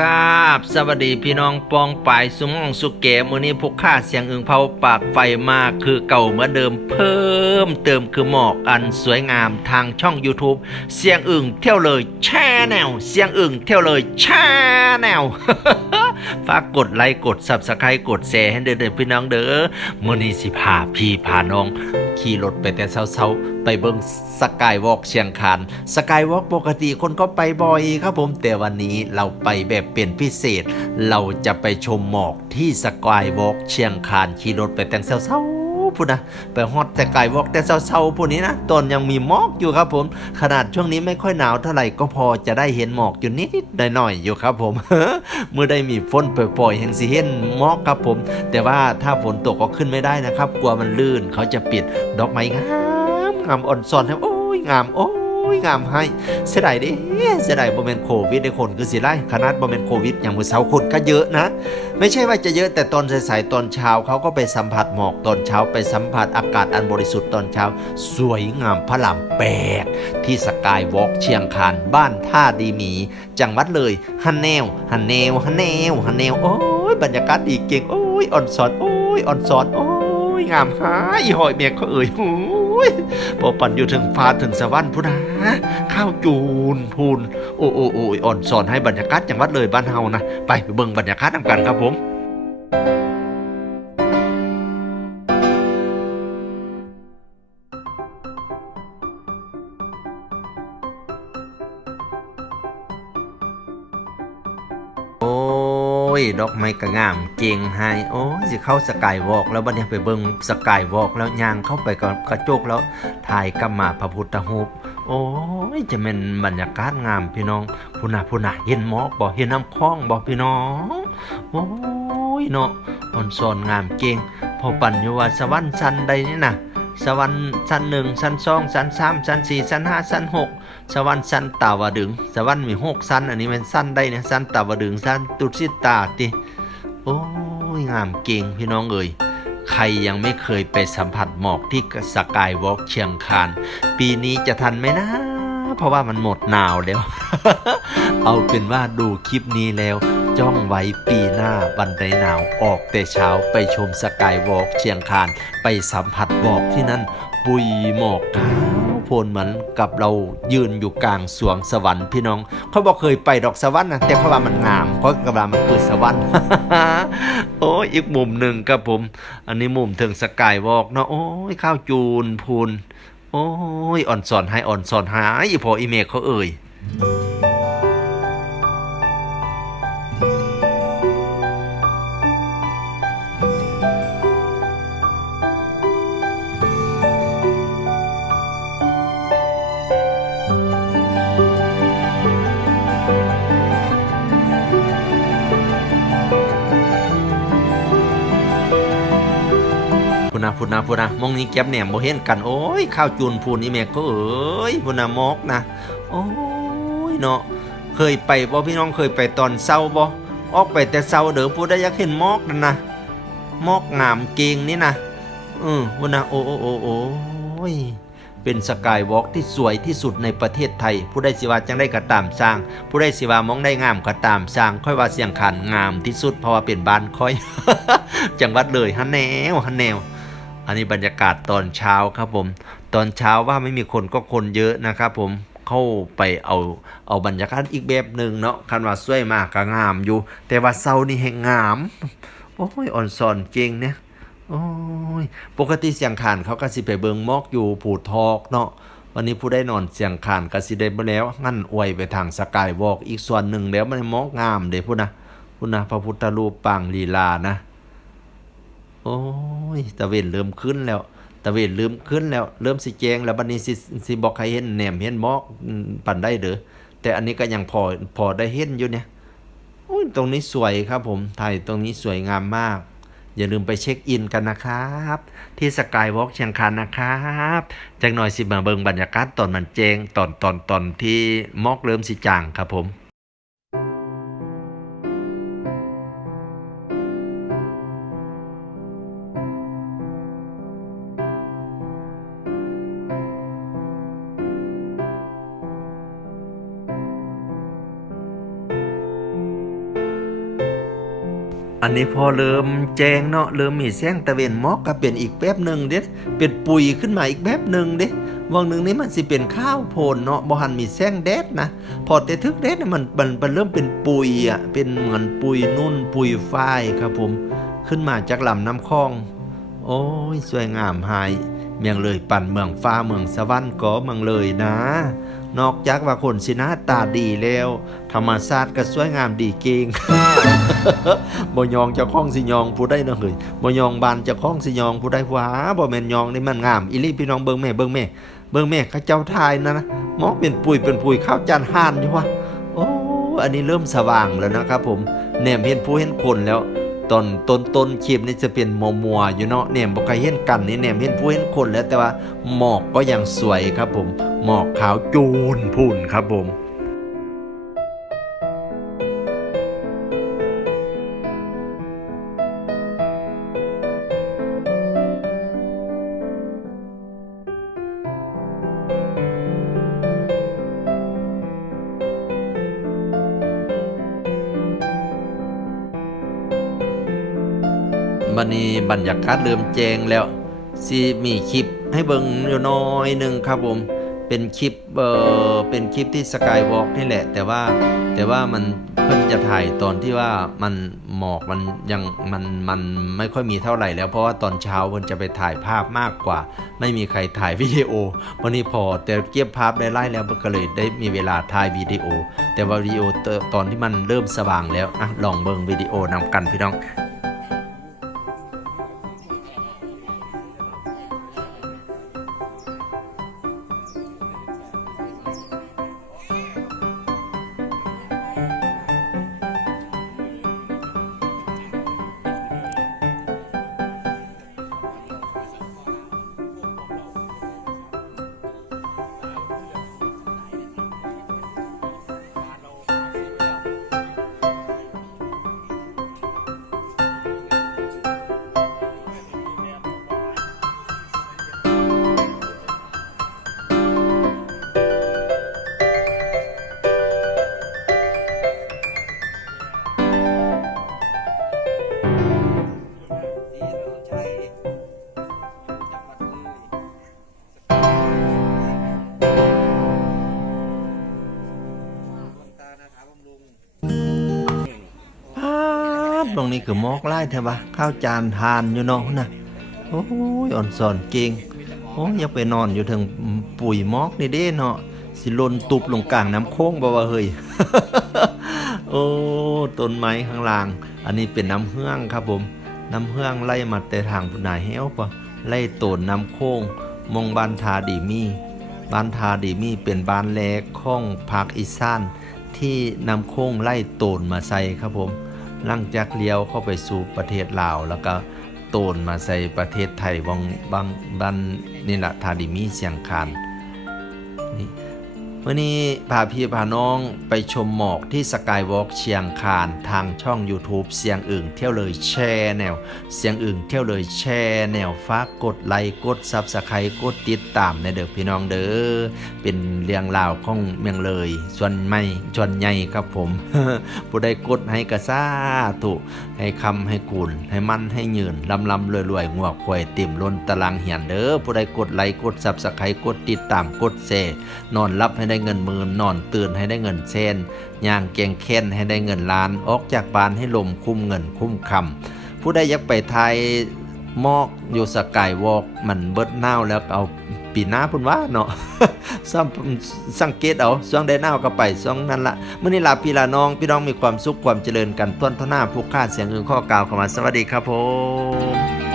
กราบสวัสดีพี่น้องปองปายสุมองสุเกมื้อนี้พวกข้าเสียงอึ่งเผาปากไฟมาคือเก่าเหมือนเดิมเพิ่มเติมคือหมอกอันสวยงามทางช่อง YouTube เสียงอึ่งเที่ยวเลยแช่แนวเสียงอึ่งเที่ยวเลยแช่แนว ฝากกดไลค์กด Subscribe กดแชร์ให้เด้อพี่น้องเด้อมื้อนี้สิพาพี่พาน้องขี่รถไปแต่เช้าๆไปเบิ่งสกายวอล์กเชียงคานสกายวอล์กปกติคนก็ไปบ่อยครับผมแต่วันนี้เราไปแบบเป็นพิเศษเราจะไปชมหมอกที่สกายวอล์กเชียงคานขี่รถไปแต่เช้าๆพูดนะไปฮอดสกายวอล์กแต่เช้าๆพูดนี้นะตอนยังมีหมอกอยู่ครับผมขนาดช่วงนี้ไม่ค่อยหนาวเท่าไหร่ก็พอจะได้เห็นหมอกอยู่นิดๆหน่อยๆอยู่ครับผม เมื่อได้มีฝนปล่อยๆแห่งสิเห็นหมอกครับผมแต่ว่าถ้าฝนตกก็ขึ้นไม่ได้นะครับกลัวมันลื่นเขาจะปิดดอกไม้งามงามอ่อนซอนให้โอ้ยงามโอ้ยงามให้เสียดายดิเสียดายบ่แม่นโควิดได้คนคือสิไล่ขนาดบ่แม่นโควิดอย่างมื้อเช้าคนก็เยอะนะไม่ใช่ว่าจะเยอะแต่ตอนสายๆตอนเช้าเขาก็ไปสัมผัสหมอกตอนเช้าไปสัมผัสอากาศอันบริสุทธิ์ตอนเช้าสวยงามพระราม8ที่สกายวอล์กเชียงคานบ้านท่าดีหมีจังหวัดเลยฮันแนวฮันแนวฮันแนวฮันแนวโอ้ยบรรยากาศดีเก่งโอ้ยอ่อนสอนโอ้ยอ่อนสอนโอ้ยงามหาอีหอยเมียเขาเอ่ยโอ้ยพอปั่นอยู่ถึงฟ้าถึงสวรรค์พุนะข้าวจูนพูนโอ้โอ้โอ้อ่อนสอนให้บรรยากาศจังหวัดเลยบ้านเฮานะไปเบิ่งบรรยากาศนำกันครับผมโอ้ยดอกไม้ก็งามเก่งให้โอ้ยสิเข้าสกายวอล์กแล้วบัดนี้ไปเบิ่งสกายวอล์กแล้วย่างเข้าไปกับกระจกแล้วถ่ายกับหมาพระพุทธรูปโอ้ยจะเป็นบรรยากาศงามพี่น้องพูน่ะพูน่ะเห็นหมอกบ่เห็นน้ำคลองบ่พี่น้องโอ้ยเนาะอ่อนสอนงามเก่งพอปั่นอยู่ว่าสวรรค์ชั้นใดนี่นะสวรรค์ชั้น1ชั้น2ชั้น3ชั้น4ชั้น5ชั้น6สวรรค์ชั้นตาวดึงสวรรค์มี6ชั้นอันนี้มันชั้นใดเนี่ยชั้นตาวดึงชั้นตุสิตาติโอ้ยงามเก่งพี่น้องเอ่ยใครยังไม่เคยไปสัมผัสหมอกที่สกายวอล์กเชียงคานปีนี้จะทันไหมนะเพราะว่ามันหมดหนาวแล้ว เอาเป็นว่าดูคลิปนี้แล้วจ้องไว้ปีหน้าวันไดหนาวออกแต่เช้าไปชมสกายวอล์กเชียงคานไปสัมผัสหมอกที่นั่นปุยหมอกขาวโพลนเหมือนกับเรายืนอยู่กลางสวงสวรรค์พี่น้องเขาบอกเคยไปดอกสวรรค์นะแต่เขาว่ามันงามเพราะกระบามันคือสวรรค์ โอ้ยอีกมุมหนึ่งครับผมอันนี้มุมถึงสกายวอล์กเนาะโอ้ยข้าวจูนพูนโอ้ยอ่อนสอนให้อ่อนสอนหาอีพออีเมฆเขาเอ่ย พูนะมองนี้แก็บแหนมบ่เห็นกันโอ้ยข้าวจูนพูนนี่แม่ก็เอ้ยพูนะมอกนะโอ้ยเนาะเคยไปบ่พี่น้องเคยไปตอนเช้าบ่ออกไปแต่เช้าเด้อผู้ใดอยากเห็นหมอกนั่นนะหมอกงามเก่งนี่นะพูนะโอ้ยเป็นสกายวอล์กที่สวยที่สุดในประเทศไทยผู้ใดสิว่าจังได้ก็ตามสร้างผู้ใดสิว่ามองได้งามก็ตามสร้างค่อยว่าเสียงขันงามที่สุดเพราะว่าเป็นบ้านค่อย จังหวัดเลยฮันแนวฮันแนว อันนี้บรรยากาศตอนเช้าครับผมตอนเช้าว่าไม่มีคนก็คนเยอะนะครับผมเข้าไปเอาบรรยากาศอีกแบบหนึ่งเนาะคันว่าสวยมากก็งามอยู่แต่ว่าเช้านี่แห่งงามโอ้ยอ่อนสอนเก่งเนี่ยโอ้ยปกติเสียงขานเขาก็สิไปเบิงมอกอยู่ผูทอกเนาะวันนี้ผู้ได้นอนเสียงขานก็สิได้บ่แล้วงั้นอวยไปทางสกายวอล์กอีกส่วนหนึ่งแล้วมันมอกงามเด้พุ่นนะพระพุทธรูปปางลีลานะ โอ้ยตะเวนเริ่มขึ้นแล้วตะเวนเริ่มขึ้นแล้วเริ่มสิแจงแล้วบัดนี้สิบอกใครเห็นแหนมเห็นหมอกปานได้เด้อแต่อันนี้ก็ยังพอได้เห็นอยู่เนี่ยโอ้ยตรงนี้สวยครับผมถ่ายตรงนี้สวยงามมากอย่าลืมไปเช็คอินกันนะครับที่สกายวอล์กเชียงคานนะครับจากหน่อยสิมาเบิ่งบรรยากาศตอนมันแจงตอนที่หมอกเริ่มสิจางครับผม อันนี้พอเริ่มแจ้งเนาะเริ่มมีแสงตะเวนหมอกก็เป็นอีกแป๊บหนึ่งเด้เป็นปุ๋ยขึ้นมาอีกแป๊บหนึ่งเด้วังหนึ่งนี้มันสิเป็นข้าวโพดเนาะบ่หันมีแสงแดดนะพอแต่ทึกแดดมันเริ่มเป็นปุ๋ยอ่ะเป็นเหมือนปุ๋ยนุ่นปุ๋ยฝ้ายครับผมขึ้นมาจากลำน้ำคลองโอ้ยสวยงามหายเมืองเลยปั่นเมืองฟ้าเมืองสวรรค์ก็เมืองเลยนะ นอกจากว่าคนสิหน้าตาดีแล้วธรรมชาติก็สวยงามดีเก่ง บ่ยองเจ้าของสิยองผู้ใดเนาะเฮ้ยบ่ยองบานเจ้าของสิยองผู้ใดหวาบ่แม่นยองนี่มันงามอีหลีพี่น้องเบิ่งแม่เขาเจ้าทายนะมองเป็นปุ๋ยข้าวจานห่านอยู่วะโอ้อันนี้เริ่มสว่างแล้วนะครับผมแนมเห็นผู้เห็นคนแล้วตอนต้นคลิปนี่จะเป็นมัวๆอยู่เนาะแนมบ่เคยเห็นกันนี่แนมเห็นผู้เห็นคนแล้วแต่ว่าหมอกก็ยังสวยครับผมหมอกขาวจูนพุ่นครับผมบัดนี้บรรยากาศเริ่มแจ้งแล้วสิมีคลิปให้เบิ่งอยู่น้อยหนึ่งครับผมเป็นคลิปที่สกายวอล์กนี่แหละแต่ว่ามันเพิ่นจะถ่ายตอนที่ว่ามันหมอกมันยังมันไม่ค่อยมีเท่าไหร่แล้วเพราะว่าตอนเช้าเพิ่นจะไปถ่ายภาพมากกว่าไม่มีใครถ่ายวิดีโอวันนี้พอแต่เก็บภาพได้ไล่แล้วก็เลยได้มีเวลาถ่ายวิดีโอแต่ว่าวิดีโอตอนที่มันเริ่มสว่างแล้วลองเบิ่งวิดีโอนำกันพี่น้องตรงนี้คือหมอกไล่แท้ปะข้าวจานทานอยู่เนาะนะโอ้ยอ่อนสอนเก่งโอ้ยอย่าไปนอนอยู่ถึงปุ๋ยหมอกนี่เด้เนาะสิลนตุบลงกลางน้ำโค้งบ่ว่าเฮ้ย โอ้ต้นไม้ข้างล่างอันนี้เป็นน้ำเฮืองครับผมน้ำเฮืองไล่มาแต่ทางพุนาเฮวปะไล่ต้นน้ำโค้งมงบ้านทาดีมีบ้านทาดีมีเป็นบ้านแรกของภาคอีสานที่นำโค้งไล่โตนมาใส่ครับผมหลังจากเลี้ยวเข้าไปสู่ประเทศลาวแล้วก็โตนมาใส่ประเทศไทยบางบ้านนี่แหละทาดิมีเสียงคานนี่วันนี้พาพี่พาน้องไปชมหมอกที่สกายวอล์กเชียงคานทางช่อง YouTube เสียงอึ่งเที่ยวเลยแชร์แนวเสียงอึ่งเที่ยวเลยแชร์แนวฝากกดไลค์กดซับสไครต์กดติดตามในเด้อพี่น้องเด้อเป็นเรื่องราวของเมืองเลยส่วนใหญ่ครับผม ผู้ใดกดให้กระซ่าถูกให้คำให้กุลให้มันให้ยืนลำรวยงวกควยติ่มล้นตารางเหียนเด้อผู้ใดกดไลค์กดซับสไครต์กดติดตามกดแชร์นอนรับให้ได้เงินหมื่นนอนตื่นให้ได้เงินเซนย่างเก่งแค้นให้ได้เงินล้านออกจากบ้านให้ลมคุ้มเงินคุ้มคำผู้ใดอยากไปไทยมอกอยู่สกายวอล์กมันเบิดหนาวแล้วเอาปีหน้าพุ่นว่าเนาะ สังเกตเอาช่วงได้หนาวก็ไปช่วงนั้นละมื้อนี้ลาพี่ลาน้องพี่น้องมีความสุขความเจริญกันต้นเท่าหน้าผู้ค่าเสียงอึ่งข้อกล่าวเข้ามาสวัสดีครับผม